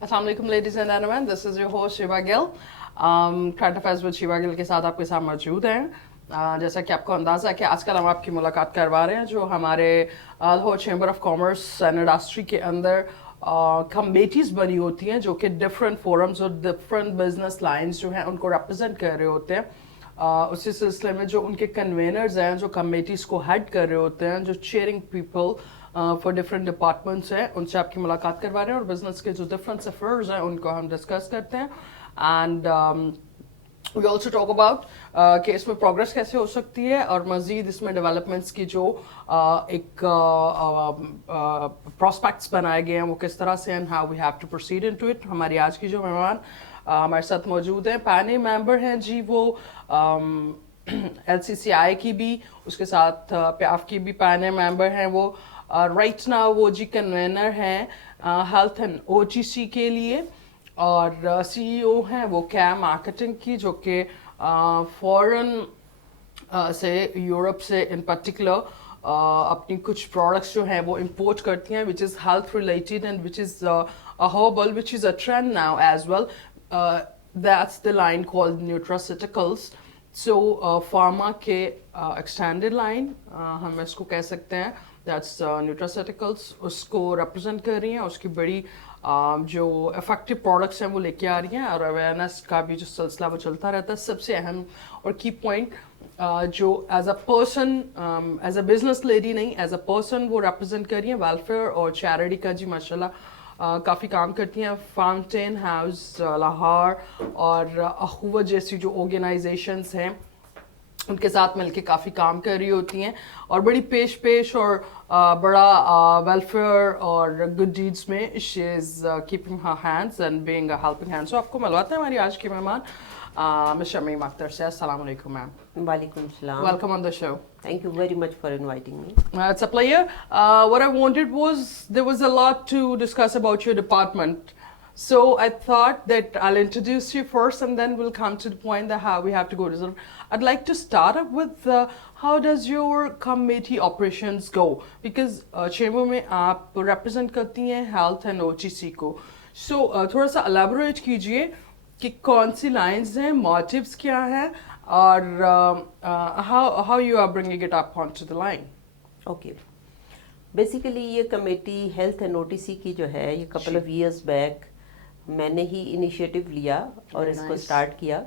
Assalamu alaikum ladies and gentlemen, this is your host Shiva Gill. Current Affairs with Shiva Gill के साथ आपके साथ मौजूद हैं। जैसा कि आपको अंदाज़ा है कि आजकल हम आपकी मुलाकात करवा रहे हैं जो हमारे Lahore chamber of commerce and industry के अंदर कमेटीज़ बनी होती हैं जो कि डिफरेंट फोरम्स और डिफरेंट बिजनेस लाइंस जो हैं उनको रिप्रेजेंट कर रहे होते हैं। उसी सिलसिले में जो उनके कन्वेनर्स हैं जो कमेटीज़ को हेड कर रहे होते हैं, जो chairing people for different departments हैं, उनसे आपकी मुलाकात करवा रहे हैं और बिजनेस के जो डिफरेंट अफेयर्स हैं उनको हम डिस्कस करते हैं। And we also talk about कि इसमें प्रोग्रेस कैसे हो सकती है और मज़ीद इसमें डेवलपमेंट्स की जो एक प्रॉस्पेक्ट्स बनाए गए हैं वो किस तरह से and how we have to proceed into it. हमारी आज की जो मेहमान हमारे साथ मौजूद हैं, पैने मेंबर हैं जी, वो LCCI की भी, उसके साथ प्याफ की भी पैने मेंबर हैं वो। राइट नाउ वो जी कन्वेनर हैं हेल्थ एंड OGC के लिए और CEO हैं वो कैम मार्केटिंग की, जो कि फॉरेन से यूरोप से इन पर्टिकुलर अपनी कुछ प्रोडक्ट्स जो हैं वो इंपोर्ट करती हैं which is health related and which is a herbal which is a trend now as well. That's the line called nutraceuticals. So pharma के एक्सटेंडेड लाइन हम इसको कह सकते हैं, दैट्स न्यूट्रास्यूटिकल्स, उसको रिप्रेजेंट कर रही हैं। उसकी बड़ी जो इफेक्टिव प्रोडक्ट्स हैं वो लेके आ रही हैं और अवेयरनेस का भी जो सिलसिला वो चलता रहता है। सबसे अहम और की पॉइंट जो as a person, as a business lady नहीं, एज अ पर्सन वो रिप्रेजेंट कर रही हैं वेलफेयर और चैरिटी का जी माशाल्लाह काफ़ी काम करती हैं। फाउंटेन हाउस लाहौर और अखुवा जैसी जो ऑर्गेनाइजेशंस हैं उनके साथ मिलके काफ़ी काम कर रही होती हैं और बड़ी पेश और बड़ा वेलफेयर और गुड डीड्स में she is keeping her hands and being a helping hand. So आपको मिलवाते हैं हमारी आज की मेहमान मिस शमीम अख्तर से। अस्सलाम वालेकुम ma'am. Walaikum salam. Welcome on the show. Thank you very much for inviting me. It's a pleasure. What I wanted was, there was a lot to discuss about your department. So I thought that I'll introduce you first and then we'll come to the point that how we have to go to. I'd like to start up with how does your committee operations go? Because chamber में आप represent करती हैं health and OGC को. So थोड़ा सा elaborate कीजिए कि कौन सी lines हैं, motives क्या हैं और how you are bringing it up onto the line. Okay. Basically ये कमेटी हेल्थ एंड OTC की जो है ये couple of years back मैंने ही इनिशिएटिव लिया और इसको स्टार्ट किया।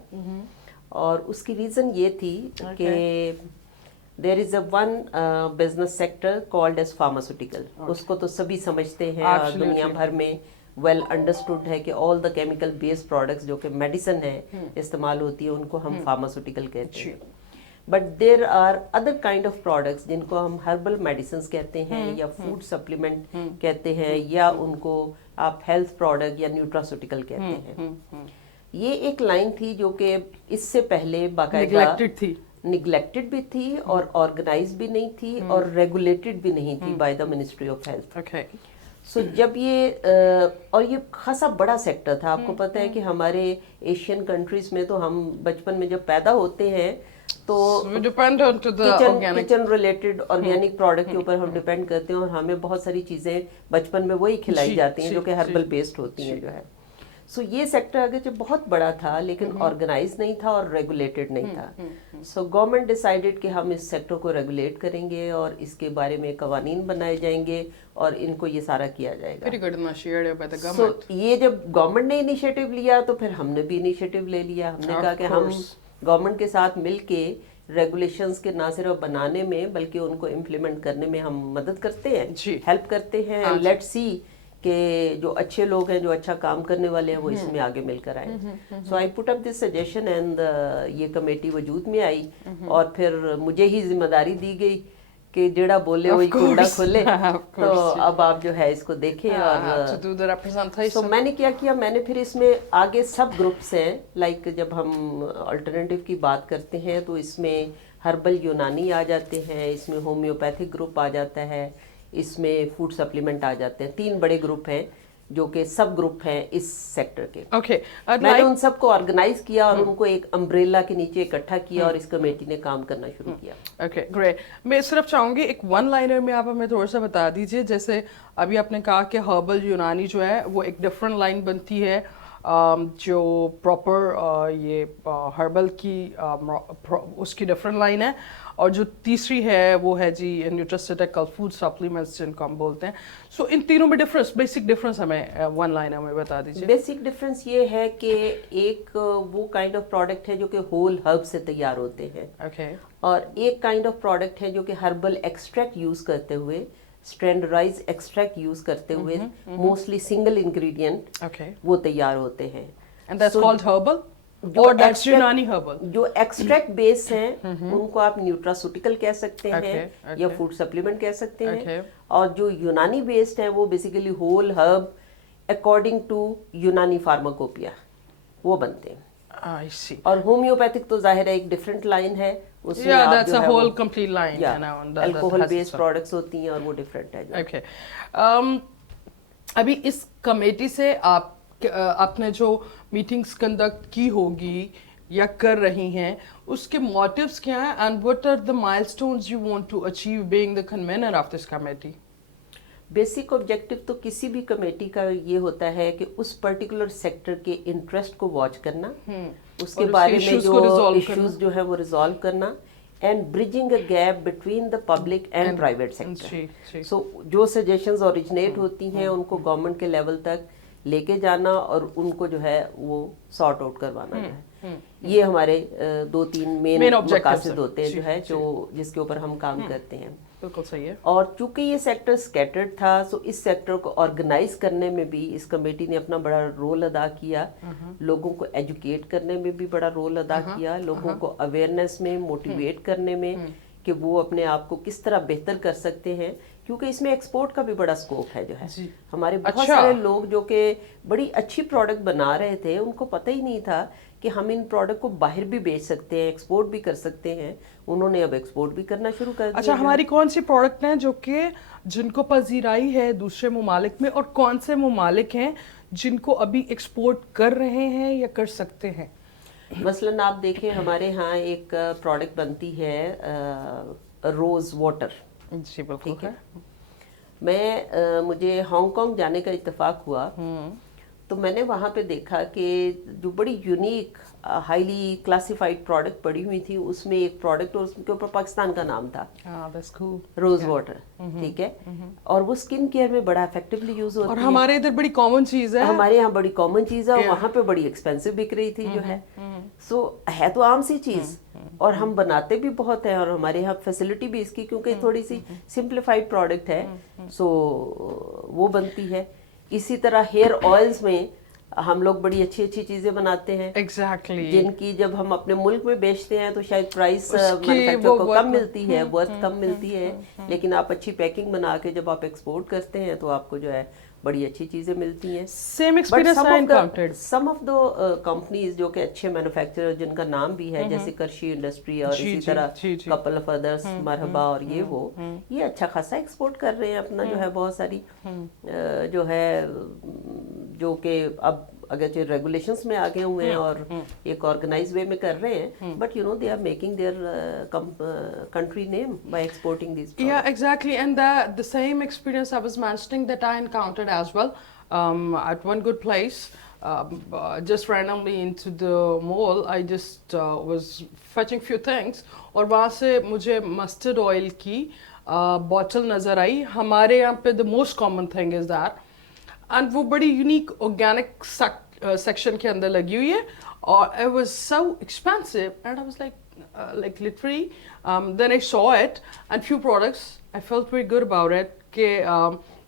और उसकी रीज़न ये थी कि there is a one business sector called as pharmaceutical. उसको तो सभी समझते हैं और दुनिया भर में वेल अंडरस्टूड है कि all the chemical based products जो कि मेडिसिन है इस्तेमाल होती है उनको हम फार्मास्यूटिकल कहते हैं। But there are other kind of products जिनको हम हर्बल मेडिसिन कहते हैं या फूड सप्लीमेंट कहते हैं या उनको आप हेल्थ प्रोडक्ट या न्यूट्रास्यूटिकल कहते हैं। ये एक लाइन थी जो कि इससे पहले बाकायदा निगलेक्टेड भी थी और ऑर्गेनाइज भी नहीं थी और रेगुलेटेड भी नहीं थी by the ministry of health. So जब ये और ये खासा बड़ा सेक्टर था। आपको पता है कि हमारे एशियन कंट्रीज में तो हम बचपन में जब पैदा होते हैं तो किचन रिलेटेड ऑर्गेनिक प्रोडक्ट के ऊपर हम डिपेंड करते हैं और हमें बहुत सारी चीजें बचपन में वही खिलाई जाती हैं जो कि हर्बल बेस्ड होती हैं जो है। सो ये सेक्टर अगर जो बहुत बड़ा था लेकिन ऑर्गेनाइज नहीं था और रेगुलेटेड नहीं था। सो गवर्नमेंट डिसाइडेड कि हम इस सेक्टर को रेगुलेट करेंगे और इसके बारे में कवानीन बनाए जाएंगे और इनको ये सारा किया जाएगा। सो ये जब गवर्नमेंट ने इनिशिएटिव लिया तो फिर हमने भी इनिशिएटिव ले लिया। हमने कहा कि हम गवर्नमेंट के साथ मिलके रेगुलेशंस के ना सिर्फ बनाने में बल्कि उनको इम्प्लीमेंट करने में हम मदद करते हैं, हेल्प करते हैं। लेट्स सी कि जो अच्छे लोग हैं, जो अच्छा काम करने वाले हैं वो इसमें आगे मिलकर आए। So I put up this suggestion and ये कमेटी वजूद में आई और फिर मुझे ही जिम्मेदारी दी गई कि जेड़ा बोले वही कुंडा खोले। तो अब आप जो है इसको देखें और तो मैंने क्या किया, मैंने फिर इसमें आगे सब ग्रुप्स हैं। लाइक जब हम अल्टरनेटिव की बात करते हैं तो इसमें हर्बल यूनानी आ जाते हैं, इसमें होम्योपैथिक ग्रुप आ जाता है, इसमें फूड सप्लीमेंट आ जाते हैं। 3 बड़े ग्रुप हैं जो कि सब ग्रुप हैं इस सेक्टर के। Okay, I'd मैंने like उन सबको ऑर्गेनाइज किया और उनको एक अम्ब्रेला के नीचे इकट्ठा किया और इस कमेटी ने काम करना शुरू किया। Okay great. मैं सिर्फ चाहूंगी एक वन लाइनर में आप हमें थोड़ा सा बता दीजिए, जैसे अभी आपने कहा कि हर्बल यूनानी जो है वो एक डिफरेंट लाइन बनती है, जो प्रॉपर ये हर्बल की उसकी डिफरेंट लाइन है, और जो तीसरी है वो है जी न्यूट्रास्यूटिकल फूड सप्लीमेंट्स जिनको हम बोलते हैं। सो इन तीनों में डिफरेंस, बेसिक डिफरेंस हमें वन लाइनर में बता दीजिए। बेसिक डिफरेंस ये है कि एक वो काइंड ऑफ प्रोडक्ट है जो कि होल हर्ब से तैयार होते हैं, ओके, और एक काइंड ऑफ प्रोडक्ट है जो कि हर्बल एक्सट्रैक्ट यूज करते हुए, स्टैंडर्डाइज एक्सट्रैक्ट यूज करते हुए, मोस्टली सिंगल इंग्रेडिएंट ओके, वो तैयार होते हैं। एंड दैट्स कॉल्ड हर्बल जो और दैट्स extract- यूनानी हर्बल। जो एक्सट्रैक्ट बेस हैं उनको आप न्यूट्रास्यूटिकल कह सकते हैं Okay, या okay. फूड सप्लीमेंट कह सकते हैं, Okay. और जो यूनानी बेस्ड है वो basically whole herb according to Unani pharmacopoeia वो बनते हैं। I see. और होम्योपैथिक तो जाहिर है एक डिफरेंट लाइन है, उसमें Yeah, आप that's जो a है whole वो complete line. या you know, and that alcohol has based its- products होती हैं और वो डिफरेंट है जो। Okay. अभी इस कमेटी से आपने जो मीटिंग्स कंडक्ट की होगी या कर रही हैं, उसके मोटिव्स क्या हैं, and what are the milestones you want to achieve being the convener of this committee? Basic objective तो किसी भी कमेटी का ये होता है कि उस पर्टिकुलर सेक्टर के इंटरेस्ट को वॉच करना, उसके और बारे उसके में issues को जो resolve इश्यूज जो है वो रिजॉल्व करना, and bridging a gap between the public and private जी, सेक्टर। जी। सो जो सजेशंस ओरिजिनेट होती हैं उनको गवर्नमेंट के लेवल तक लेके जाना और उनको जो है वो सॉर्ट आउट करवाना जो है, ये हमारे दो तीन Main मेन objectives मकासद हैं। होते हैं जी, जो है जी। जो जिसके ऊपर हम काम करते हैं। बिल्कुल सही है। और चूंकि ये सेक्टर स्कैटर्ड था, सो इस सेक्टर को ऑर्गेनाइज करने में भी इस कमेटी ने अपना बड़ा रोल अदा किया, लोगों को एजुकेट करने में भी बड़ा रोल अदा किया, लोगों को अवेयरनेस में मोटिवेट करने में कि वो अपने आप को किस तरह बेहतर कर सकते हैं, क्योंकि इसमें एक्सपोर्ट का भी बड़ा स्कोप है जो है। जी। हमारे बहुत अच्छा। सारे लोग जो कि बड़ी अच्छी प्रोडक्ट बना रहे थे, उनको पता ही नहीं था कि हम इन प्रोडक्ट को बाहर भी बेच सकते हैं, एक्सपोर्ट भी कर सकते हैं। उन्होंने अब एक्सपोर्ट भी करना शुरू कर दिया। अच्छा, हमारी कौन सी प्रोडक्ट हैं जो कि जिनको पजीराई है दूसरे ममालिक में, और कौन से ममालिक हैं जिनको अभी एक्सपोर्ट कर रहे हैं या कर सकते हैं? मसलन आप देखें हमारे यहाँ एक प्रोडक्ट बनती है रोज वाटर। जी बिल्कुल ठीक है। मैं मुझे हांगकांग जाने का इत्तेफाक हुआ, तो मैंने वहाँ पे देखा कि जो बड़ी यूनिक हाईली क्लासिफाइड प्रोडक्ट पड़ी हुई थी, उसमें एक प्रोडक्ट और उसके ऊपर पाकिस्तान का नाम था, that's cool. Rose water. ठीक है। और वो स्किन केयर में बड़ा इफेक्टिवली यूज होती और है। हमारे इधर बड़ी कॉमन चीज है। हमारे यहाँ बड़ी कॉमन चीज है और Yeah. वहाँ पे बड़ी एक्सपेंसिव बिक रही थी जो है। सो है तो आम सी चीज, और हम बनाते भी बहुत है, और हमारे यहाँ फैसिलिटी भी इसकी क्योंकि थोड़ी सी सिंप्लीफाइड प्रोडक्ट है, सो वो बनती है। इसी तरह हेयर ऑयल्स में हम लोग बड़ी अच्छी अच्छी चीजें बनाते हैं, एग्जैक्टली जिनकी जब हम अपने मुल्क में बेचते हैं तो शायद प्राइस उसकी मैन्युफैक्चर वो को worth- कम मिलती है, वर्थ कम मिलती है, लेकिन आप अच्छी पैकिंग बना के जब आप एक्सपोर्ट करते हैं तो आपको जो है बड़ी अच्छी चीजें मिलती हैं। Same experience I encountered. Some of the companies जो कि अच्छे मैन्युफैक्चरर जिनका नाम भी है, जैसे करशी इंडस्ट्री और जी, इसी जी, तरह जी, जी। कपल ऑफ अदर्स, मरहबा और ये अच्छा खासा एक्सपोर्ट कर रहे हैं अपना जो है, बहुत सारी जो है जो कि अब अगरचे रेगुलेशंस में आ गए हुए हैं और एक ऑर्गेनाइज वे में कर रहे हैं, but you know they are making their country name by exporting these products. Yeah, exactly. And the same experience I was mentioning that I encountered as well at one good place. Just randomly into the mall, I just was fetching few things, और वहाँ से मुझे mustard oil की bottle नज़र आई। हमारे यहाँ पे the most common thing is that, and वो बड़ी यूनिक ऑर्गेनिक सेक्शन के अंदर लगी हुई है, और it was so expensive, and I was like literally then I saw it and few products I felt very good about it कि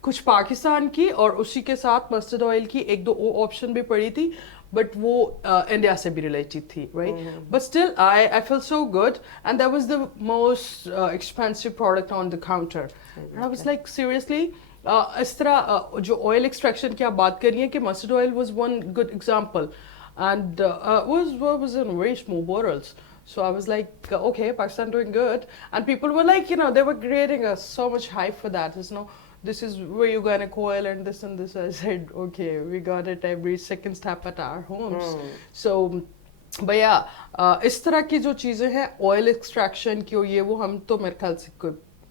कुछ पाकिस्तान की और उसी के साथ मस्टर्ड ऑयल की एक दो ऑप्शन भी पड़ी थी, बट वो इंडिया से भी रिलेटेड थी, right? But still I felt so good, and that was the most expensive product on the counter, and I was like seriously. इस तरह जो ऑयल एक्सट्रैक्शन की आप बात कर रही हैं कि mustard oil was one good example, and was in very small bottles. So I was like, okay, Pakistan doing good, and people were like, they were creating so much hype for that. this is where you gonna coil and this and this. I said, okay, we got it every second step at our homes. So भैया इस तरह की जो चीज़ें हैं oil extraction की, ये वो हम तो मेरे ख्याल से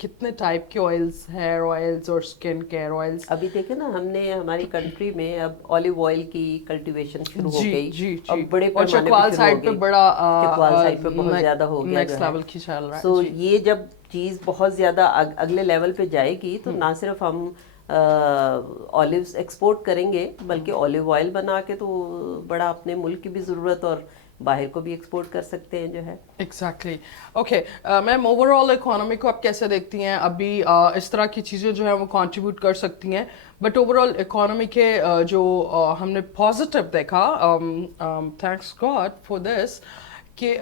कितने टाइप के ऑयल्स, हेयर ऑयल्स और स्किन केयर ऑयल्स. अभी देखे ना हमने हमारी कंट्री में अब ऑलिव ऑयल की कल्टीवेशन शुरू हो गई. जी जी. अब बड़े और चकवाल साइड पे बड़ा चकवाल साइड पे बहुत ज्यादा हो गया, नेक्स्ट लेवल की चल रहा है. सो ये जब चीज बहुत ज्यादा अगले लेवल पे जाएगी तो ना सिर्फ हम ऑलिव्स एक्सपोर्ट करेंगे बल्कि ऑलिव ऑयल बना के तो बड़ा अपने मुल्क की भी जरूरत और बाहर को भी एक्सपोर्ट कर सकते हैं जो है. Exactly. Okay ma'am, overall economy को आप कैसे देखती हैं? अभी इस तरह की चीज़ें जो है वो कंट्रीब्यूट कर सकती हैं, बट ओवरऑल इकोनॉमी के जो हमने पॉजिटिव देखा, थैंक्स गॉड फॉर दिस, कि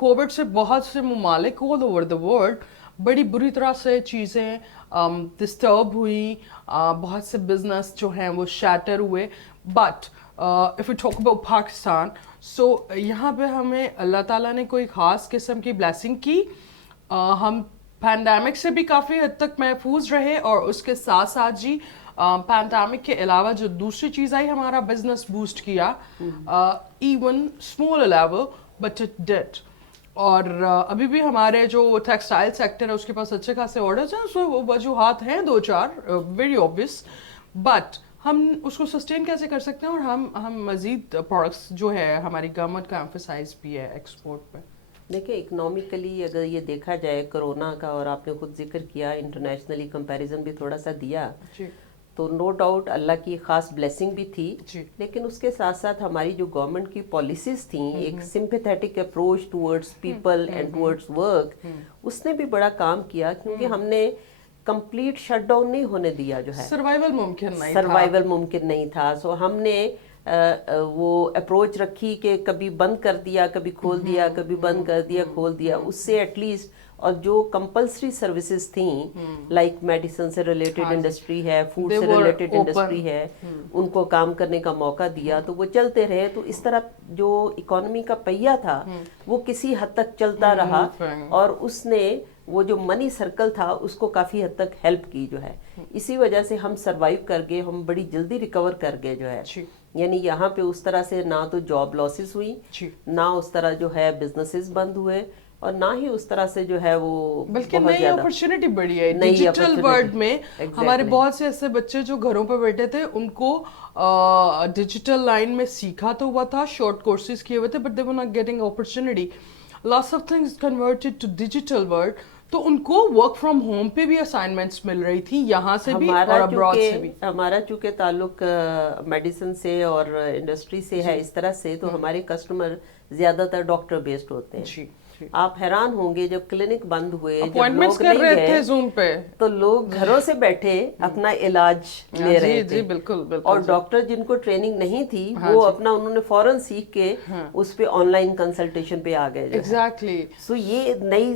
कोविड से बहुत से ममालिक ऑल ओवर द वर्ल्ड बड़ी बुरी तरह से चीज़ें डिस्टर्ब हुई, बहुत से बिजनेस जो हैं वो शैटर हुए. But if you talk about Pakistan, so यहाँ पे हमें अल्लाह ताला ने कोई ख़ास किस्म की ब्लेसिंग की. हम पैंडेमिक से भी काफ़ी हद तक महफूज रहे, और उसके साथ साथ जी पैंडेमिक के अलावा जो दूसरी चीज़ आई, हमारा बिजनेस बूस्ट किया, even small level but it did. और अभी भी हमारे जो टेक्सटाइल सेक्टर है उसके पास अच्छे खासे ऑर्डर्स हैं. सो वो वजूहात हैं दो चार, वेरी ऑब्वियस, बट हम उसको सस्टेन कैसे कर सकते हैं, और हम मजीद प्रोडक्ट्स जो है हमारी गवर्नमेंट का एम्फसाइज भी है एक्सपोर्ट पे. देखिए इकोनॉमिकली अगर ये देखा जाए कोरोना का, और आपने खुद जिक्र किया, इंटरनेशनली कंपैरिजन भी थोड़ा सा दिया जी. तो नो डाउट अल्लाह की खास ब्लेसिंग भी थी जी. लेकिन उसके साथ साथ हमारी जो गवर्नमेंट की पॉलिसीज थी, एक sympathetic approach towards people and towards work, उसने भी बड़ा काम किया, क्योंकि हमने कंप्लीट शटडाउन नहीं होने दिया जो है. सर्वाइवल मुमकिन नहीं था. सो हमने वो अप्रोच रखी कि कभी बंद कर दिया, कभी खोल दिया, कभी बंद कर दिया, खोल दिया. उससे एटलीस्ट, और जो कंपलसरी सर्विसेज थी लाइक मेडिसिन से रिलेटेड इंडस्ट्री है, फूड से रिलेटेड इंडस्ट्री है, उनको काम करने का मौका दिया, तो वो चलते रहे. तो इस तरह जो इकोनॉमी का पहिया था वो किसी हद तक चलता रहा, और उसने वो जो मनी सर्कल था उसको काफी हद तक हेल्प की जो है. इसी वजह से हम सरवाइव कर गए, हम बड़ी जल्दी रिकवर कर गए जो है. यानी यहाँ पे उस तरह से ना तो जॉब लॉसेस हुई, ना उस तरह जो है बिजनेसेस बंद हुए, और ना ही उस तरह से जो है वो बल्कि नई अपॉर्चुनिटी बढ़ी है डिजिटल वर्ल्ड में. हमारे बहुत से ऐसे बच्चे जो घरों पर बैठे थे, उनको डिजिटल लाइन में सीखा तो हुआ था, शॉर्ट कोर्सेज किए हुए थे, but they were not getting opportunity. Lots of things converted to digital world, तो उनको वर्क फ्रॉम होम पे भी असाइनमेंट्स मिल रही थी, यहाँ से भी और अब्रॉड से भी. हमारा चूंकि ताल्लुक मेडिसिन से और इंडस्ट्री से है इस तरह से, तो हमारे कस्टमर ज्यादातर डॉक्टर बेस्ड होते हैं. जी. आप हैरान होंगे जब क्लिनिक बंद हुए, जब लोग कर रहे थे Zoom पे, तो लोग घरों से बैठे अपना इलाज ले रहे थे. जी, बिल्कुल. और डॉक्टर जिनको ट्रेनिंग नहीं थी, वो अपना उन्होंने फौरन सीख के उस पे ऑनलाइन कंसल्टेशन पे आ गए. एग्जैक्टली. सो ये नई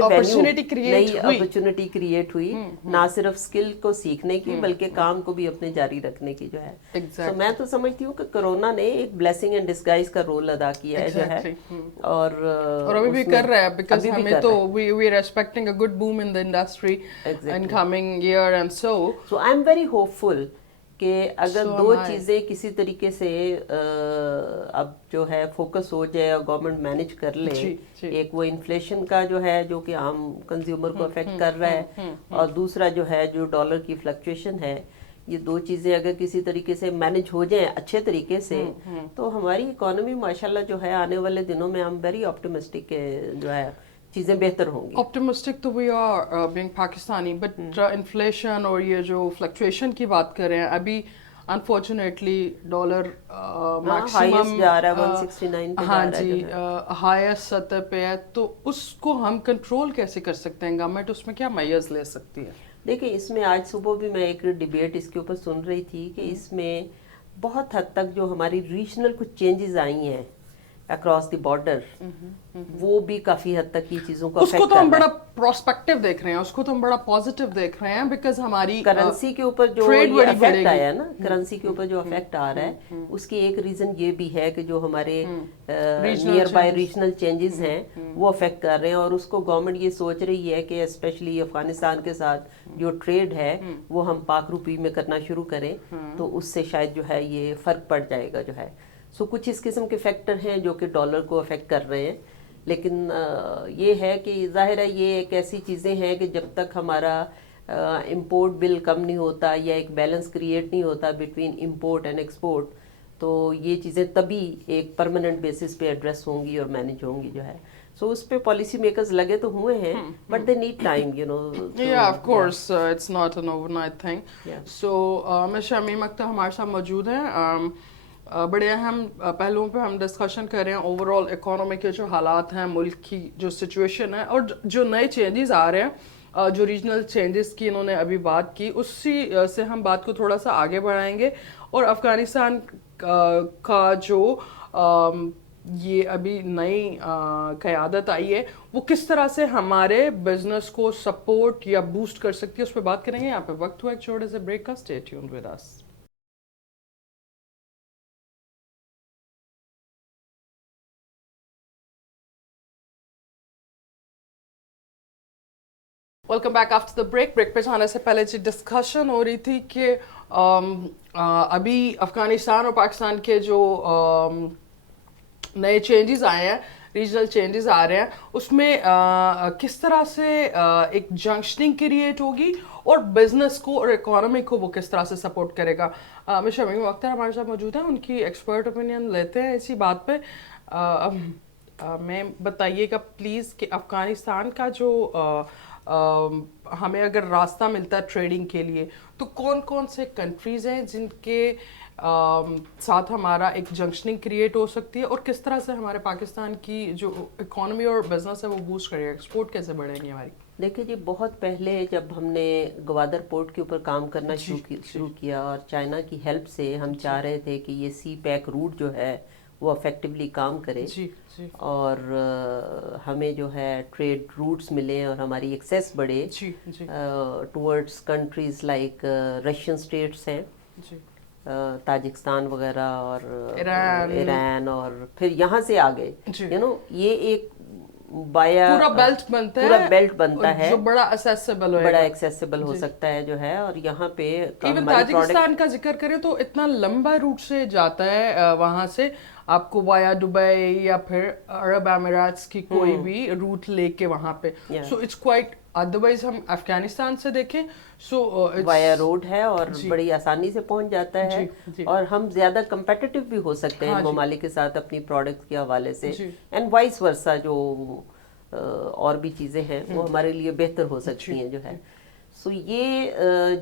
अपॉर्चुनिटी क्रिएट हुई, ना सिर्फ स्किल को सीखने की बल्कि काम को भी अपने जारी रखने की जो है. तो मैं तो समझती हूँ कि कोरोना ने एक ब्लेसिंग एंड डिस्गाइज का रोल अदा किया है जो है. और भी कर रहा है, बिकॉज हमें तो we are expecting a good boom in the industry in coming year, and so I am very hopeful कि अगर दो चीजें किसी तरीके से अब जो है फोकस हो जाए और गवर्नमेंट मैनेज कर ले. एक वो इन्फ्लेशन का जो है, जो कि आम कंज्यूमर को अफेक्ट कर रहा है, और दूसरा जो है जो डॉलर की फ्लक्चुएशन है, ये दो चीजें अगर किसी तरीके से मैनेज हो जाएं अच्छे तरीके से, तो हमारी इकोनॉमी माशाल्लाह जो है आने वाले दिनों में हम वेरी ऑप्टिमिस्टिक जो है चीजें बेहतर होंगी. ऑप्टिमिस्टिक तो we are being Pakistani, but inflation और ये जो फ्लक्चुएशन की बात कर रहे हैं, अभी अनफॉर्चुनेटली डॉलर मैक्सिमम जा रहा है 169 पे. हाँ जी, हाईएस्ट सतह पे है. तो उसको हम कंट्रोल कैसे कर सकते हैं? गवर्नमेंट उसमें क्या मेजर्स ले सकती है? देखिए इसमें आज सुबह भी मैं एक डिबेट इसके ऊपर सुन रही थी कि इसमें बहुत हद तक जो हमारी रीजनल कुछ चेंजेस आई हैं, अक्रॉस द बॉर्डर, वो भी काफी हद तक ये चीजों को उसको अफेक्ट तो कर हम रहा बड़ा है। प्रोस्पेक्टिव देख रहे हैं, उसको तो हम बड़ा पॉजिटिव देख रहे हैं, बिकॉज हमारी करेंसी के ऊपर जो ट्रेड ये बड़ी इफेक्ट बढ़ेगी। आया ना, करेंसी के ऊपर जो इफेक्ट आ रहा है, उसकी एक रीजन ये भी है कि जो हमारे नियर बाय रीजनल चेंजेस हैं वो अफेक्ट कर रहे हैं, और उसको गवर्नमेंट ये सोच रही है कि स्पेशली अफगानिस्तान के साथ जो ट्रेड है वो हम पाक रुपी में करना शुरू करें, तो उससे शायद जो है ये फर्क पड़ जाएगा जो है। सो कुछ इस किस्म के फैक्टर हैं जो कि डॉलर को अफेक्ट कर रहे हैं, लेकिन ये है कि जाहिर है ये एक ऐसी चीज़ें हैं कि जब तक हमारा इंपोर्ट बिल कम नहीं होता या एक बैलेंस क्रिएट नहीं होता बिटवीन इंपोर्ट एंड एक्सपोर्ट, तो ये चीज़ें तभी एक परमानेंट बेसिस पे एड्रेस होंगी और मैनेज होंगी जो है। सो उस पे पॉलिसी मेकर्स लगे तो हुए हैं, but they need time, you know. Yeah, of course, it's not an overnight thing. Yeah. So, miss Shamim Akhtar हमारे साथ मौजूद हैं। बड़े अहम पहलुओं पे हम डिस्कशन कर रहे हैं, ओवरऑल इकोनॉमी के जो हालात हैं, मुल्क की जो सिचुएशन है, और जो नए चेंजेस आ रहे हैं, जो रीजनल चेंजेस की इन्होंने अभी बात की, उसी से हम बात को थोड़ा सा आगे बढ़ाएंगे। और अफ़गानिस्तान का जो ये अभी नई क़यादत आई है, वो किस तरह से हमारे बिजनेस को सपोर्ट या बूस्ट कर सकती है, उस पर बात करेंगे। यहाँ पे वक्त हुआ एक छोटे से ब्रेक का। Stay tuned with us. Welcome back after the break. Break पे जाने से पहले जी डिस्कशन हो रही थी कि अभी अफगानिस्तान और पाकिस्तान के जो नए चेंजेस आए हैं, रीजनल चेंजेस आ रहे हैं, उसमें किस तरह से एक जंक्शनिंग क्रिएट होगी और बिजनेस को और इकोनॉमी को वो किस तरह से सपोर्ट करेगा। मिस शमीम अख्तर हमारे साथ मौजूद हैं, उनकी एक्सपर्ट ओपिनियन लेते हैं इसी बात पे। मैं बताइएगा प्लीज़ कि अफ़गानिस्तान का जो हमें अगर रास्ता मिलता है ट्रेडिंग के लिए, तो कौन कौन से कंट्रीज़ हैं जिनके साथ हमारा एक जंक्शनिंग क्रिएट हो सकती है, और किस तरह से हमारे पाकिस्तान की जो इकोनॉमी और बिजनेस है वो बूस्ट करेगा, एक्सपोर्ट कैसे बढ़ेंगी हमारी। देखिए जी, बहुत पहले जब हमने ग्वादर पोर्ट के ऊपर काम करना शुरू किया और चाइना की हेल्प से हम चाह रहे थे कि ये सी पैक रूट जो है वो इफेक्टिवली काम करे, जी, जी। और हमें जो है ट्रेड रूट्स मिले और हमारी एक्सेस बढ़े towards countries like Russian states हैं, ताजिकिस्तान वगैरह और ईरान, और फिर यहाँ से आगे यू नो ये एक बाया पूरा बेल्ट बनता है जो बड़ा एक्सेसिबल हो सकता है जो है। और यहाँ पे इवन ताजिकिस्तान का जिक्र करें तो इतना लंबा रूट से जाता है, वहां से आपको वाया दुबई या फिर अरब अमीरात्स की कोई भी रूट लेके वहां पे, सो इट्स क्वाइट। अदरवाइज हम अफगानिस्तान से देखें सो वाया रोड है और बड़ी आसानी से पहुंच जाता है, और हम ज्यादा कंपेटिटिव भी हो सकते हैं ममालिक के साथ अपनी प्रोडक्ट के हवाले से, एंड वाइस वर्सा जो और भी चीजें हैं वो हमारे लिए बेहतर हो सकती हैं जो है। सो ये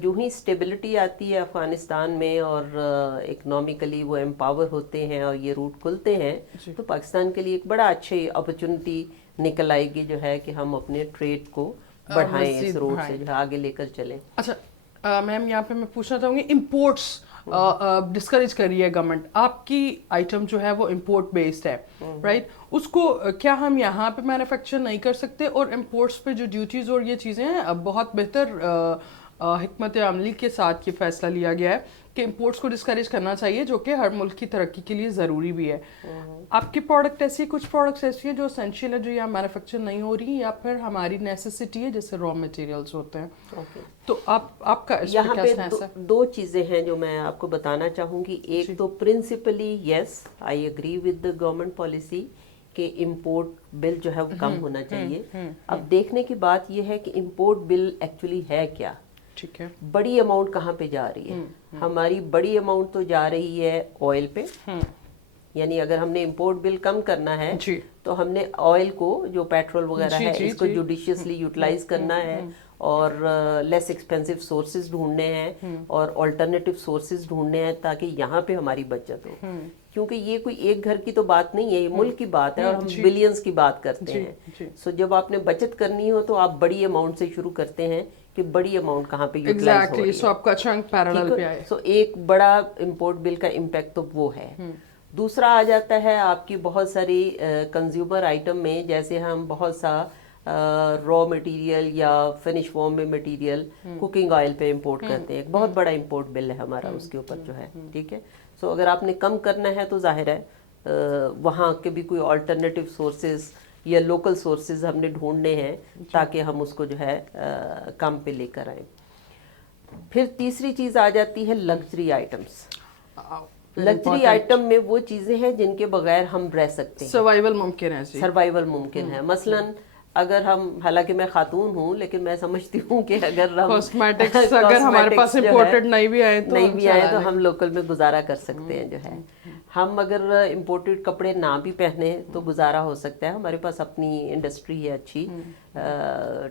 जो ही स्टेबिलिटी आती है अफगानिस्तान में और इकोनॉमिकली वो एम्पावर होते हैं और ये रूट खुलते हैं, तो पाकिस्तान के लिए एक बड़ा अच्छी अपॉर्चुनिटी निकल आएगी जो है कि हम अपने ट्रेड को बढ़ाएं, इस रोड से जो है आगे लेकर चलें। अच्छा मैम, यहाँ पे मैं पूछना चाहूँगी, इम्पोर्ट्स डिस्करेज कर रही है गवर्नमेंट, आपकी आइटम जो है वो इम्पोर्ट बेस्ड है, राइट? उसको क्या हम यहाँ पे मैन्युफैक्चर नहीं कर सकते? और इम्पोर्ट्स पे जो ड्यूटीज और ये चीज़ें हैं, बहुत बेहतर हिकमत अमली के साथ ये फैसला लिया गया है कि इंपोर्ट्स को डिस्करेज करना चाहिए, जो कि हर मुल्क की तरक्की के लिए ज़रूरी भी है। आपकी प्रोडक्ट ऐसी, कुछ प्रोडक्ट्स ऐसी हैं जो एसेंशियल है, जो यहाँ मैन्युफैक्चर नहीं हो रही, या फिर हमारी नेसेसिटी है जैसे रॉ मटेरियल्स होते हैं। तो आपका यहाँ पे दो चीज़ें हैं जो मैं आपको बताना चाहूँगी। एक तो principally yes, I agree with the government policy कि इम्पोर्ट बिल जो है वो कम होना चाहिए। अब देखने की बात यह है कि इम्पोर्ट बिल एक्चुअली है क्या। ठीक है, बड़ी अमाउंट कहाँ पे जा रही है? हमारी बड़ी अमाउंट तो जा रही है ऑयल पे, यानी अगर हमने इंपोर्ट बिल कम करना है तो हमने ऑयल को, जो पेट्रोल वगैरह है, इसको जुडिशियसली यूटिलाइज करना है और लेस एक्सपेंसिव सोर्सेज ढूंढने हैं और ऑल्टरनेटिव सोर्सेज ढूंढने हैं ताकि यहाँ पे हमारी बचत हो। क्योंकि ये कोई एक घर की तो बात नहीं है, ये मुल्क की बात है और हम बिलियंस की बात करते हैं। सो जब आपने बचत करनी हो तो आप बड़ी अमाउंट से शुरू करते हैं कि बड़ी अमाउंट कहाँ पे यूटिलाइज हो रही है। सो आपका चंक पैरेलल पे आए। सो एक बड़ा इंपोर्ट बिल का इम्पैक्ट तो वो है। दूसरा आ जाता है आपकी बहुत सारी कंज्यूमर आइटम में, जैसे हम बहुत सा रॉ मटेरियल या फिनिश फॉर्म में मटेरियल कुकिंग ऑयल पे इंपोर्ट करते हैं, एक बहुत बड़ा इंपोर्ट बिल है हमारा उसके ऊपर जो है, ठीक है। सो अगर आपने कम करना है तो जाहिर है वहाँ के भी कोई अल्टरनेटिव सोर्सेज या लोकल सोर्सेज हमने ढूंढने हैं ताकि हम उसको जो है कम पे लेकर आए। फिर तीसरी चीज़ आ जाती है लग्जरी आइटम्स। लग्जरी आइटम में वो चीज़ें हैं जिनके बगैर हम रह सकते हैं, सर्वाइवल मुमकिन है जी। सर्वाइवल मुमकिन है। मसलन अगर हम, हालांकि मैं खातून हूँ लेकिन मैं समझती हूँ कि अगर हम कॉस्मेटिक्स अगर हमारे पास इंपोर्टेड नहीं भी आए तो हम लोकल में गुजारा कर सकते हैं जो है। हम अगर इंपोर्टेड कपड़े ना भी पहने तो गुजारा हो सकता है, हमारे पास अपनी इंडस्ट्री है अच्छी,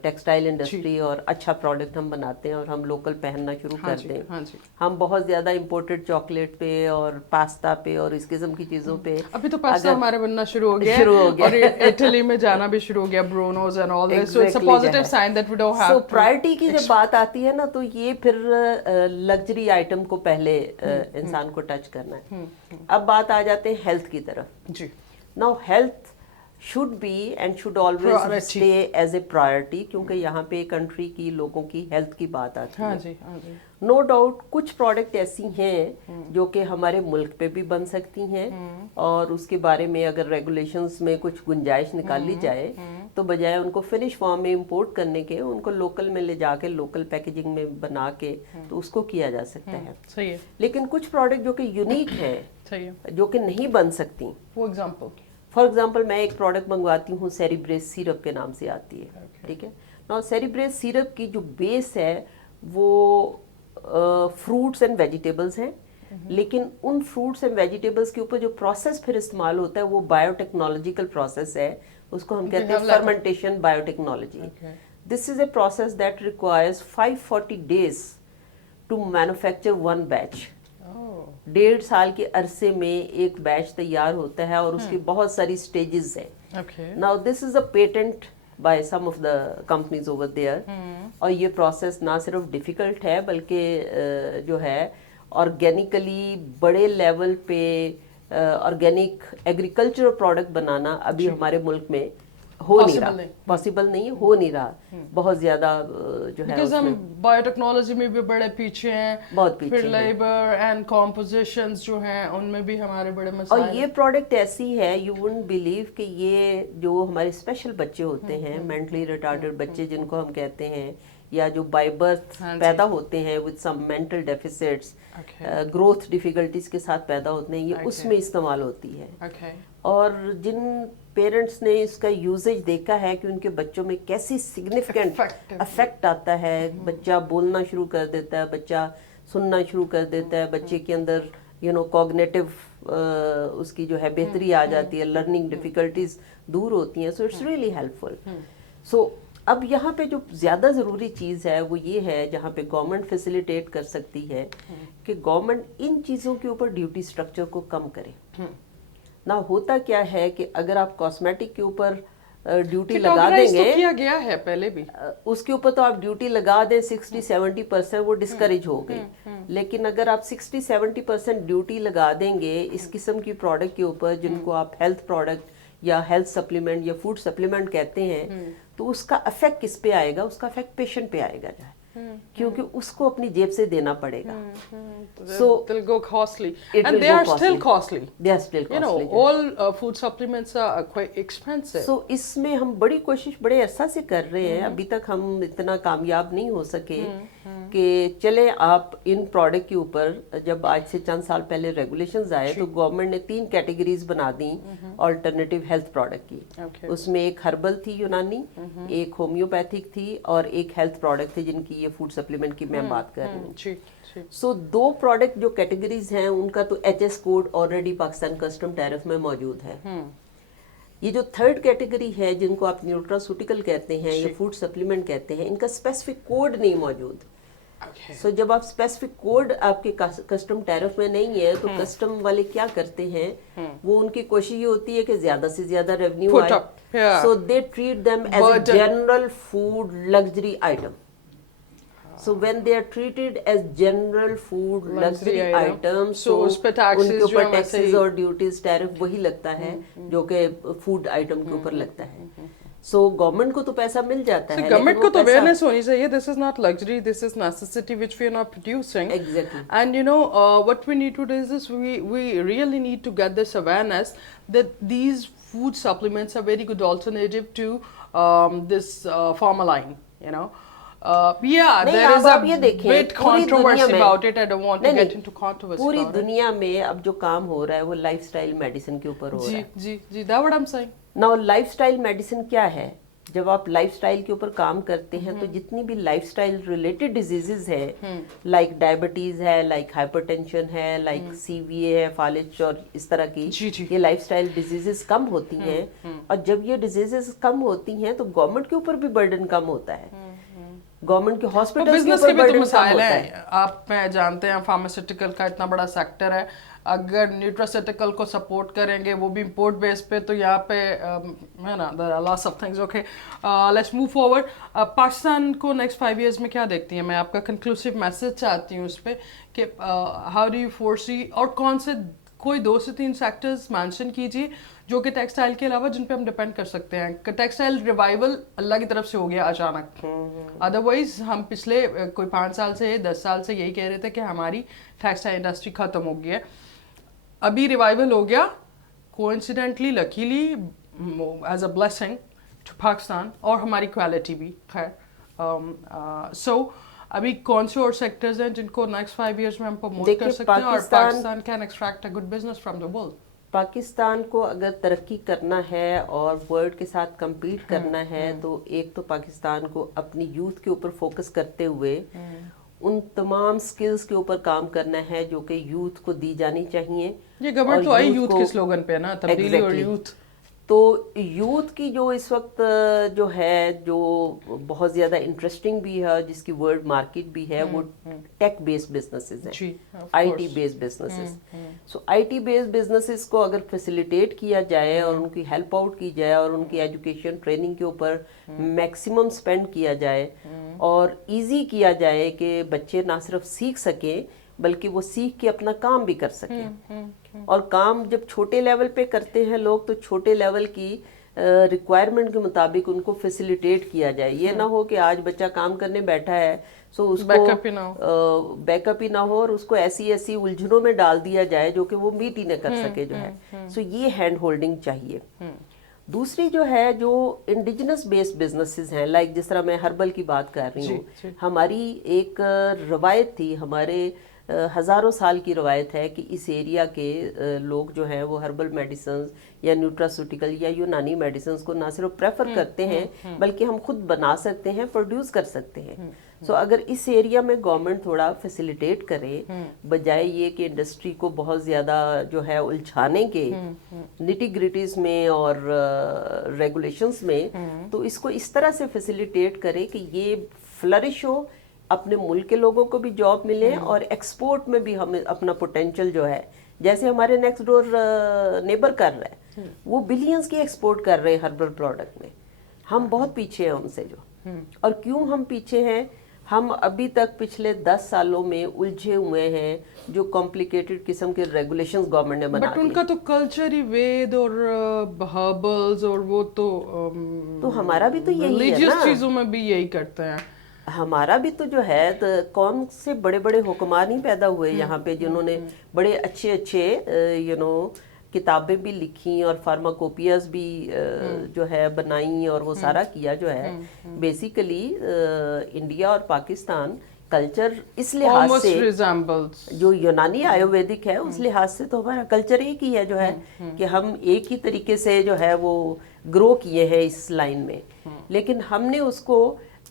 टेक्सटाइल इंडस्ट्री, और अच्छा प्रोडक्ट हम बनाते हैं और हम लोकल पहनना शुरू कर दें। हाँ जी। हम बहुत ज्यादा इंपोर्टेड चॉकलेट पे और पास्ता पे और इस किस्म की चीजों पे, अभी तो पास्ता हमारे बनना शुरू हो गया और इटली में जाना भी शुरू हो गया, Brunos and all this, so it's a positive sign that we don't have. So priority की जब बात आती है ना, तो ये फिर लग्जरी आइटम को पहले इंसान को टच करना है। अब बात आ जाते हैं हेल्थ की तरफ जी। Now health should be and should always stay as a priority, क्योंकि यहाँ पे कंट्री की लोगों की हेल्थ की बात आती है। हाँ जी, हाँ जी। नो डाउट कुछ प्रोडक्ट ऐसी हैं जो कि हमारे मुल्क पे भी बन सकती हैं और उसके बारे में अगर रेगुलेशंस में कुछ गुंजाइश निकाली जाए तो बजाय उनको फिनिश फॉर्म में इंपोर्ट करने के उनको लोकल में ले जाके लोकल पैकेजिंग में बना के तो उसको किया जा सकता है। सही है। लेकिन कुछ प्रोडक्ट जो कि यूनिक हैं, सही है, जो कि नहीं बन सकती, फॉर एग्जाम्पल मैं एक प्रोडक्ट मंगवाती हूँ, सेरिब्रेस सिरप के नाम से आती है, ठीक है ना। सेरिब्रेस सिरप की जो बेस है वो फ्रूट्स एंड वेजिटेबल्स हैं, लेकिन उन फ्रूट्स एंड वेजिटेबल्स के ऊपर जो प्रोसेस फिर इस्तेमाल होता है वो बायोटेक्नोलॉजिकल प्रोसेस है, उसको हम कहते हैं fermentation biotechnology. This is a process that requires 540 days to manufacture one batch. 1.5 साल के अरसे में एक बैच तैयार होता है और उसकी बहुत सारी स्टेजेस हैं। Now this is a patent by some of the companies over there, और ये प्रोसेस ना सिर्फ डिफिकल्ट है बल्कि जो है ऑर्गेनिकली बड़े लेवल पे ऑर्गेनिक एग्रीकल्चरल प्रोडक्ट बनाना अभी हमारे मुल्क में हो नहीं रहा, पॉसिबल नहीं है, हो नहीं रहा, बहुत ज्यादा जो है हम बायोटेक्नोलॉजी में भी बड़े पीछे हैं, बहुत पीछे, फिर लेबर एंड कॉम्पोजिशंस जो हैं उनमें भी हमारे बड़े मसाइल। और ये प्रोडक्ट ऐसी है, यू वुडंट बिलीव कि ये जो हमारे स्पेशल बच्चे होते हैं, मेंटली रिटार्डेड बच्चे जिनको हम कहते हैं, या जो बाय बर्थ पैदा होते हैं with some mental deficits, growth difficulties के साथ पैदा होते हैं, ये उसमें इस्तेमाल होती है। और जिन पेरेंट्स ने इसका यूजेज देखा है कि उनके बच्चों में कैसी सिग्निफिकेंट अफेक्ट आता है, बच्चा बोलना शुरू कर देता है, बच्चा सुनना शुरू कर देता है, बच्चे के अंदर कॉग्निटिव उसकी जो है बेहतरी आ जाती है, लर्निंग डिफिकल्टीज दूर होती हैं, सो इट्स रियली हेल्पफुल। सो अब यहाँ पे जो ज़्यादा ज़रूरी चीज़ है वो ये है, जहाँ पे गवर्नमेंट फैसिलिटेट कर सकती है कि गवर्नमेंट इन चीज़ों के ऊपर ड्यूटी स्ट्रक्चर को कम करे। ना होता क्या है कि अगर आप कॉस्मेटिक के ऊपर ड्यूटी लगा देंगे, तो किया गया है पहले भी, उसके ऊपर तो आप ड्यूटी लगा दें 60-70% वो डिस्करेज हो गई, लेकिन अगर आप 60-70% ड्यूटी लगा देंगे इस किस्म की प्रोडक्ट के ऊपर जिनको आप हेल्थ प्रोडक्ट या हेल्थ सप्लीमेंट या फूड सप्लीमेंट कहते हैं, तो उसका इफेक्ट किस पे आएगा? उसका इफेक्ट पेशेंट पे आएगा, क्योंकि उसको अपनी जेब से देना पड़ेगा। So they'll go costly, and they are still costly. They are still costly. All food supplements are quite expensive. So इसमें हम बड़ी कोशिश बड़े अरसा से कर रहे हैं, अभी तक हम इतना कामयाब नहीं हो सके कि चले आप इन प्रोडक्ट के ऊपर, जब आज से चंद साल पहले रेगुलेशंस आए तो गवर्नमेंट ने 3 कैटेगरीज बना दी अल्टरनेटिव हेल्थ प्रोडक्ट की। उसमें एक हर्बल थी यूनानी, एक होम्योपैथिक थी और एक हेल्थ प्रोडक्ट थी जिनकी ये फूड सप्लीमेंट की मैं बात कर रही हूँ। सो 2 प्रोडक्ट जो कैटेगरीज हैं उनका तो HS code already Pakistan custom tariff में मौजूद है। ये जो 3rd कैटेगरी है जिनको आप न्यूट्रास्यूटिकल कहते हैं या फूड सप्लीमेंट कहते हैं, इनका स्पेसिफिक कोड नहीं मौजूद। सो जब आप स्पेसिफिक कोड आपके कस्टम टैरिफ में नहीं है तो कस्टम वाले क्या करते हैं, वो उनकी कोशिश ये होती है कि ज्यादा से ज्यादा रेवेन्यू आए, so they treat them as a general food luxury item. So when they are treated as general food luxury items, so उस पे taxes उनके जो ऊपर है वैसे taxes ही- और duties tariff वही लगता है जो कि food item के ऊपर लगता है. So government को तो पैसा मिल जाता है. गवर्नमेंट लेकिन को वो तो अवेयरनेस होनी चाहिए. This is not luxury, this is necessity which we are not producing. Exactly. And you know what we need to do is this: we really need to get this awareness that these food supplements are very good alternative to this formalin. You know. Yeah, नहीं, there अब is a आप ये देखें, bit पूरी दुनिया controversy में- about it. I don't want to नहीं, get नहीं, into controversy. पूरी about it. दुनिया में अब जो काम हो रहा है वो लाइफस्टाइल मेडिसिन के ऊपर हो रहा है. जी, that's what I'm saying. Now lifestyle medicine क्या है? जब आप लाइफस्टाइल के ऊपर काम करते हैं तो जितनी भी लाइफस्टाइल रिलेटेड डिजीजेस है, लाइक डायबिटीज है, लाइक हाइपरटेंशन है, लाइक सीवीए है, फालिज और इस तरह की जी. ये लाइफस्टाइल डिजीजेस कम होती हैं. और जब ये डिजीजेस कम होती हैं तो गवर्नमेंट के ऊपर भी बर्डन कम होता है. गवर्नमेंट के हॉस्पिटल के बिजनेस ऊपर के भी तो बर्डन कम मसाइल होता हैं. है. आप मैं जानते हैं फार्मास्यूटिकल का इतना बड़ा सेक्टर है. अगर न्यूट्रास्यूटिकल को सपोर्ट करेंगे वो भी इंपोर्ट बेस पे, तो यहाँ पे है ना, there are lots of things. Okay, let's move forward. Pakistan को नेक्स्ट 5 इयर्स में क्या देखती हैं? मैं आपका कंक्लूसिव मैसेज चाहती हूँ उस पर कि हाउ डू यू फोरसी, और कौन से कोई 2 से 3 सेक्टर्स मेंशन कीजिए जो कि टेक्सटाइल के अलावा जिन पे हम डिपेंड कर सकते हैं. टेक्सटाइल रिवाइवल अल्लाह की तरफ से हो गया अचानक. अदरवाइज हम पिछले कोई 5 साल से 10 साल से यही कह रहे थे कि हमारी टेक्सटाइल इंडस्ट्री खत्म हो गई है. अभी रिवाइवल हो गया, coincidentally, luckily, as a blessing to Pakistan और हमारी क्वालिटी भी. खैर, सो अभी कौन से और सेक्टर्स हैं जिनको नेक्स्ट 5 इयर्स में हम प्रमोट कर सकते हैं और Pakistan can extract a good business from the world? Pakistan को अगर तरक्की करना है और वर्ल्ड के साथ compete करना है तो एक तो पाकिस्तान को अपनी यूथ के ऊपर फोकस करते हुए उन तमाम स्किल्स के ऊपर काम करना है जो कि यूथ को दी जानी चाहिए. ये गवर्नमेंट तो आई यूथ के स्लोगन पे ना, तब्दीली और Exactly. यूथ. तो यूथ की जो इस वक्त जो है, जो बहुत ज़्यादा इंटरेस्टिंग भी है, जिसकी वर्ल्ड मार्केट भी है, वो टेक बेस्ड बिजनेसेस जी, हैं, of IT course. Based businesses. So IT based businesses को अगर फैसिलिटेट किया जाए और उनकी हेल्प आउट की जाए और उनकी एजुकेशन ट्रेनिंग के ऊपर मैक्सिमम स्पेंड किया जाए और इजी किया जाए कि बच्चे ना सिर्फ सीख सकें बल्कि वो सीख के अपना काम भी कर सकें. और काम जब छोटे लेवल पे करते हैं लोग तो छोटे लेवल की रिक्वायरमेंट के मुताबिक उनको फैसिलिटेट किया जाए. ये ना हो कि आज बच्चा काम करने बैठा है सो उसको बैकअप ही ना हो और उसको ऐसी उलझनों में डाल दिया जाए जो कि वो मीट ही न कर सके जो है. सो ये हैंड होल्डिंग चाहिए. दूसरी जो है, जो इंडिजिनस बेस्ड बिजनेसेस हैं, लाइक जिस तरह मैं हर्बल की बात कर रही हूँ, हमारी एक रवायत थी, हमारे हज़ारों साल की रवायत है कि इस एरिया के लोग जो हैं वो हर्बल मेडिसिन या न्यूट्रास्यूटिकल या यूनानी मेडिसिन को ना सिर्फ प्रेफर करते हैं बल्कि हम खुद बना सकते हैं, प्रोड्यूस कर सकते हैं. सो अगर इस एरिया में गवर्नमेंट थोड़ा फैसिलिटेट करे, बजाय ये कि इंडस्ट्री को बहुत ज़्यादा जो है उलझाने के निटी ग्रिटीज में और रेगुलेशंस में, तो इसको इस तरह से फैसिलिटेट करे कि ये फ्लरिश हो, अपने मुल्क के लोगों को भी जॉब मिले और एक्सपोर्ट में भी हमें अपना पोटेंशियल जो है, जैसे हमारे नेक्स्ट डोर नेबर कर रहा है, वो बिलियंस की एक्सपोर्ट कर रहे हैं हर्बल प्रोडक्ट में. हम बहुत पीछे हैं उनसे जो. और क्यों हम पीछे हैं? हम अभी तक पिछले 10 सालों में उलझे हुए हैं जो कॉम्प्लिकेटेड किस्म के रेगुलेशंस गवर्नमेंट ने बना बट उनका तो कल्चर ही वेद और हर्बल्स और वो तो हमारा भी तो यही है ना. रिलीजियस चीजों में भी यही करते हैं. हमारा भी तो जो है, तो कौन से बड़े बड़े हुक्मरान ही पैदा हुए यहाँ पे जिन्होंने बड़े अच्छे किताबें भी लिखी और फार्माकोपियाज भी जो है बनाई और वो सारा किया जो है. बेसिकली इंडिया और पाकिस्तान कल्चर इस लिहाज से जो यूनानी आयुर्वेदिक है उस लिहाज से तो हमारा कल्चर एक ही है जो है कि हम एक ही तरीके से जो है वो ग्रो किए हैं इस लाइन में. लेकिन हमने उसको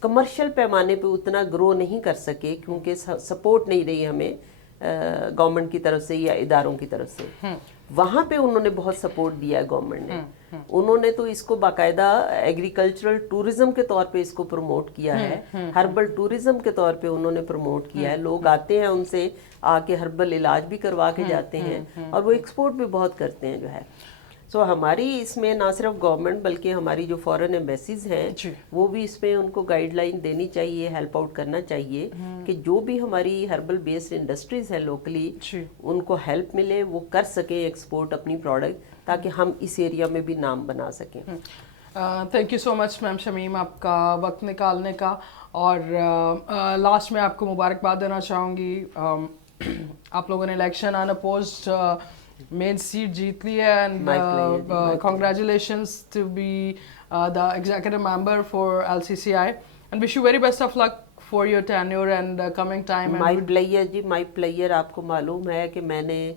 कमर्शियल पैमाने पे उतना ग्रो नहीं कर सके क्योंकि सपोर्ट नहीं रही हमें गवर्नमेंट की तरफ से या इदारों की तरफ से. वहाँ पे उन्होंने बहुत सपोर्ट दिया है गवर्नमेंट ने. उन्होंने तो इसको बाकायदा एग्रीकल्चरल टूरिज्म के तौर पे इसको प्रमोट किया है, हर्बल टूरिज्म के तौर पे उन्होंने प्रमोट किया है. लोग आते हैं, उनसे आके हर्बल इलाज भी करवा के जाते हैं और वो एक्सपोर्ट भी बहुत करते हैं जो है. سو ہماری اس میں نہ صرف گورنمنٹ بلکہ ہماری جو فورن ایمبیسیز ہیں جی وہ بھی اس میں ان کو گائیڈ لائن دینی چاہیے، ہیلپ آؤٹ کرنا چاہیے کہ جو بھی ہماری ہربل بیسڈ انڈسٹریز ہیں لوکلی جی ان کو ہیلپ ملے، وہ کر سکیں ایکسپورٹ اپنی پروڈکٹ، تاکہ ہم اس ایریا میں بھی نام بنا سکیں. تھینک یو سو مچ میم شمیم آپ کا وقت نکالنے کا. اور لاسٹ میں آپ کو مبارکباد دینا چاہوں گی، آپ لوگوں نے election unopposed main seat جیت لی ہے، and congratulations to be the executive member for LCCI and wish you very best of luck for your tenure and coming time. My pleasure جی، مائی پلیئر آپ کو معلوم ہے کہ میں نے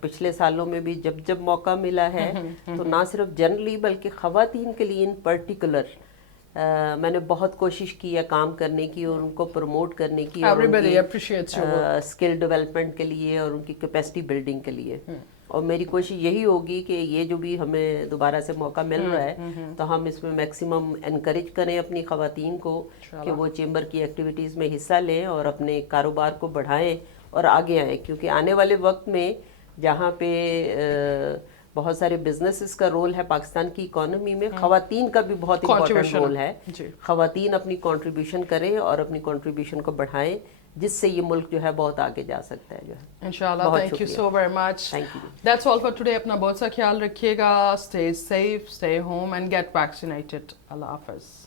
پچھلے سالوں میں بھی جب موقع ملا ہے تو نہ صرف جنرلی بلکہ خواتین کے لیے ان پرٹیکولر میں نے بہت کوشش کی ہے کام کرنے کی اور ان کو پروموٹ کرنے کی، اسکل ڈیولپمنٹ کے لیے اور ان کی کیپیسٹی بلڈنگ کے لیے. اور میری کوشش یہی ہوگی کہ یہ جو بھی ہمیں دوبارہ سے موقع مل رہا ہے تو ہم اس میں میکسیمم انکریج کریں اپنی خواتین کو کہ وہ چیمبر کی ایکٹیویٹیز میں حصہ لیں اور اپنے کاروبار کو بڑھائیں اور آگے آئیں، کیونکہ آنے والے وقت میں جہاں پہ بہت سارے بزنسز کا رول ہے پاکستان کی اکانومی میں، خواتین کا بھی بہت امپورٹنٹ رول ہے. خواتین اپنی کنٹریبیوشن کریں اور اپنی کنٹریبیوشن کو بڑھائیں، جس سے یہ ملک جو ہے بہت آگے جا سکتا ہے. جو ہے انشاءاللہ. Thank you so very much. That's all for today. اپنا بہت سا خیال رکھیے گا. Stay safe, stay home and get vaccinated. اللہ حافظ.